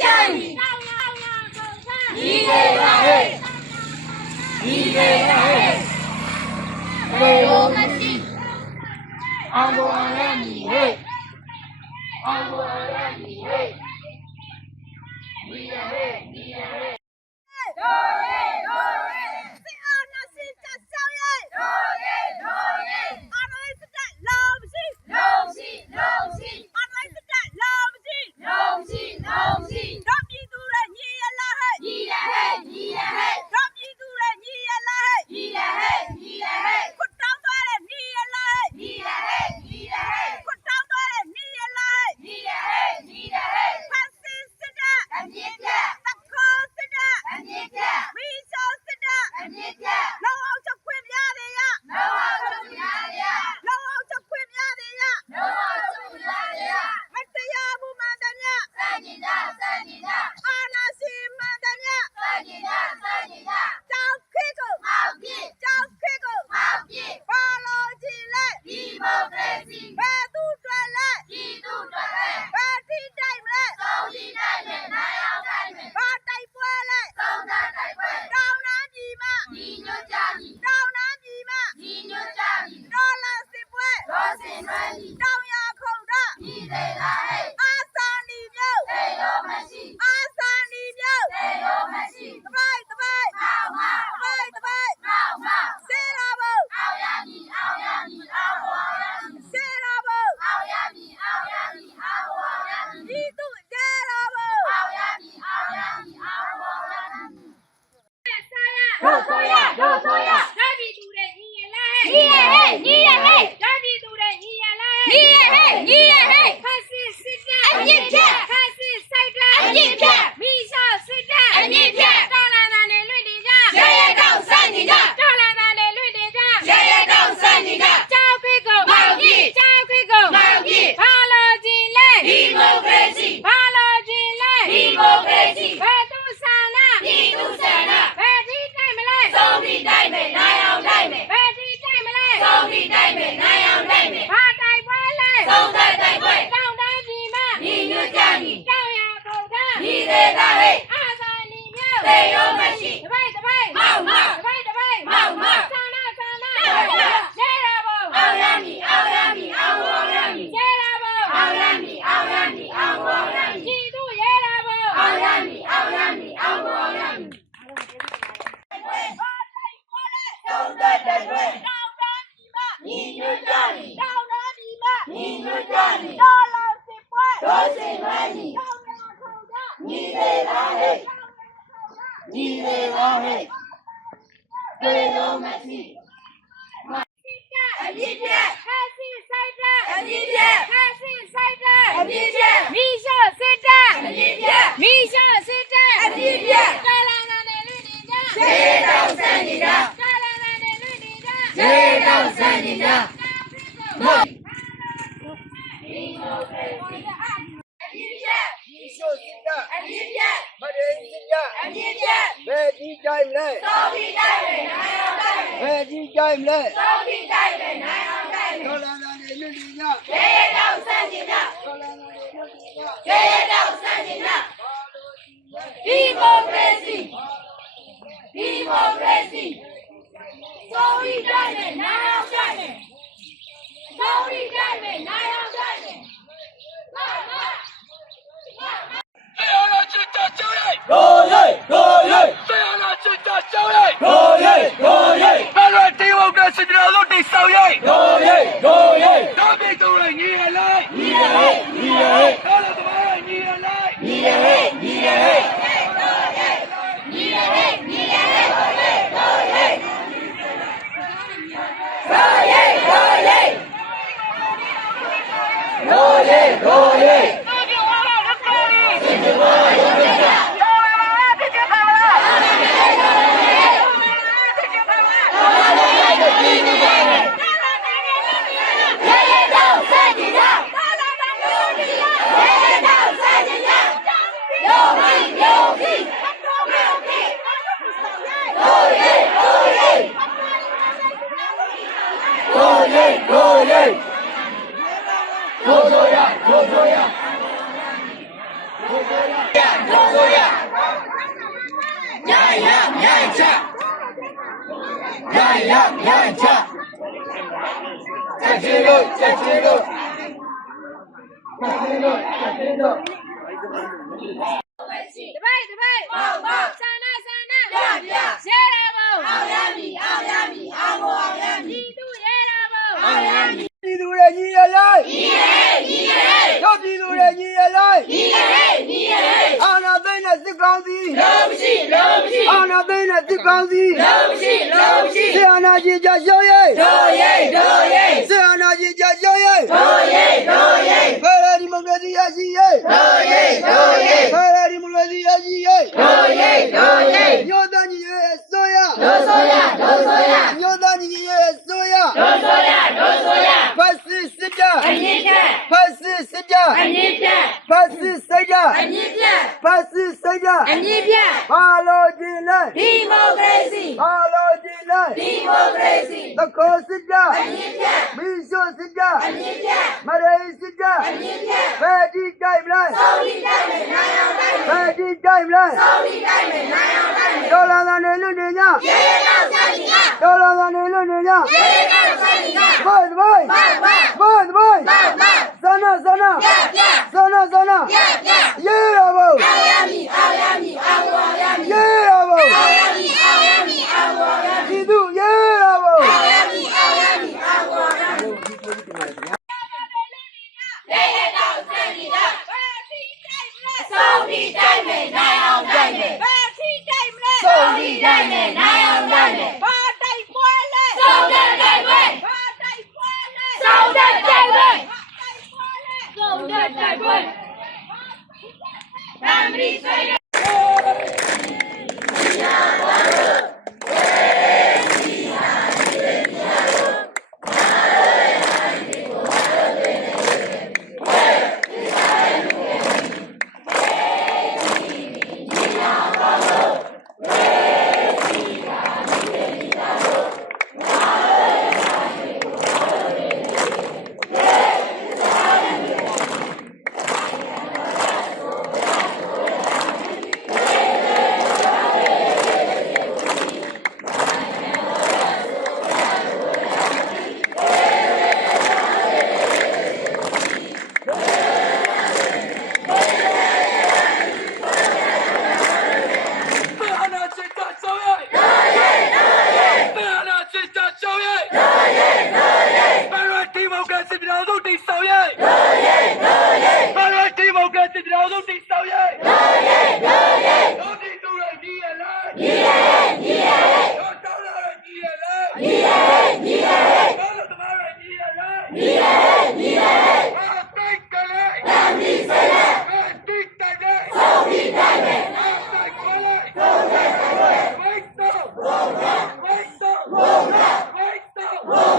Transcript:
ကြိုက်ညီနေပါဟဲ့ညီနေပါဟဲ့ဘယ်လိုမရှိအောင်ပေါ်ရမည်ဟဲ့အောင်ပေါ်ရမည်ဟဲ့ညီရဟဲ့ညီရဟဲ့ ဆန္ဒဘယ်ထိတိုက်မလဲဆုံးထိတိုက်မယ်နိုင်အောင်တိုက်မယ်ဘယ်ထိတိုက်မလဲဆုံးထိတိုက်မယ်နိုင်အောင်တိုက်မယ်ဘာတိုက်ပွဲလဲဆုံးတိုက်တိုက်ပွဲတောင်းတဒီမညီညွတ်ကြပြီတောင်းရကုန်တာညီသေးတာဟဲ့အာသာညီမြောက်သေရောမရှိ လုံးသက်တဲ့တွင်တောင်တန်းဒီမညီညွတ်ကြ၏တောင်တန်းဒီမညီညွတ်ကြ၏တော်လောင်စစ်ပွဲတော်စင်မကြီးတောင်တန်းခေါင်ကြညီနေပါဟဲ့ညီနေပါဟဲ့ပြေလုံးမရှိ တိုင်းလဲစောတိတိုင်းပဲနိုင်အောင်တိုင်းပဲဒေါ်လာလာနေလူလူညဒေတောင်ဆန့်ကျင်ညဒေါ်လာလာနေလူလူညဒေတောင်ဆန့်ကျင်ညဒီမိုကရေစီဒီမိုကရေစီစောတိတိုင်းနဲ့နိုင်အောင်တိုင်းပဲ 高丽大美南阳大美 ရရရချချက်ချင်းလို့ချက်ချင်းလို့ချက်ချင်းလို့ချက်ချင်းလို့တပိတ်တပိတ်ပေါင်းပေါင်းဆန္ဒဆန္ဒပြပြရဲရဘုံအောင်ရမည်အောင်ရမည်အောင်ကိုအောင်ရမည်သူရဲရဘုံအောင်ရမည်ပြည်သူတွေညီရလိုက်ညီရဲညီရဲတို့ပြည်သူတွေညီရလိုက်ညီရဲညီရဲအာနာ သိန်းနဲ့စစ်ကောင်းစီလုံးမရှိလုံးမရှိအာနာသိန်းနဲ့စစ်ကောင်းစီလုံးမရှိလုံးမရှိဆေအာနာကြီးကြရှောရဲတို့ရဲတို့ရဲဆေအာနာကြီးကြရှောရဲတို့ရဲတို့ရဲဖယ်ဒီမိုကရေစီရရှိရဲတို့ရဲတို့ရဲဖယ်ဒီမိုကရေစီရရှိရဲတို့ရဲတို့ရဲညောသားညီရဲ့အစိုးရတို့ဆိုရတို့ဆိုရညောသားညီရဲ့အစိုးရတို့ဆိုရတို့ဆိုရဖက်စစ်စစ်တပ်အမြင့်ပြဖက် စစ်စစ်တပ်အမြင့်ပြဖက်စစ်စစ်တပ်အမြင့်ပြဖက်စစ်စစ်တပ်အမြင့်ပြဘာလို့ကျင်လဲဒီမိုကရေစီဘာလို့ကျင်လဲဒီမိုကရေစီသကောစစ်တပ်အမြင့်ပြမီရှိုစစ်တပ်အမြင့်ပြမရေစစ်တပ်အမြင့်ပြဘယ်ဒီတိုင်းမလဲသုံးပြီးတိုက်မယ်နိုင်အောင်တိုက်မယ်ဘယ်ဒီတိုင်းမလဲသုံးပြီးတိုက်မယ်နိုင်အောင်တိုက်မယ်ဒေါ်လာကနေလွတ်နေညရဲရဲတော့ဆိုင်ကဒေါ်လာကနေလွတ်နေညရဲရဲတော့ဆိုင်ကဘိုင်ဘိုင်ဘာဘာဘိုင်ဘိုင်ဘာဘာ ဆုံးဒီတိုက်မယ်နိုင်အောင်တိုက်မယ်ဘာထိတိုက်မလဲဆုံးဒီတိုက်မယ်နိုင်အောင်တိုက်မယ်ဘာတိုက်ပွဲလဲဆုံးတဲ့တိုက်ပွဲဘာတိုက်ပွဲလဲဆုံးတဲ့တိုက်ပွဲဘာတိုက်ပွဲလဲဆုံးတဲ့တိုက်ပွဲ Family Sweden! Whoa!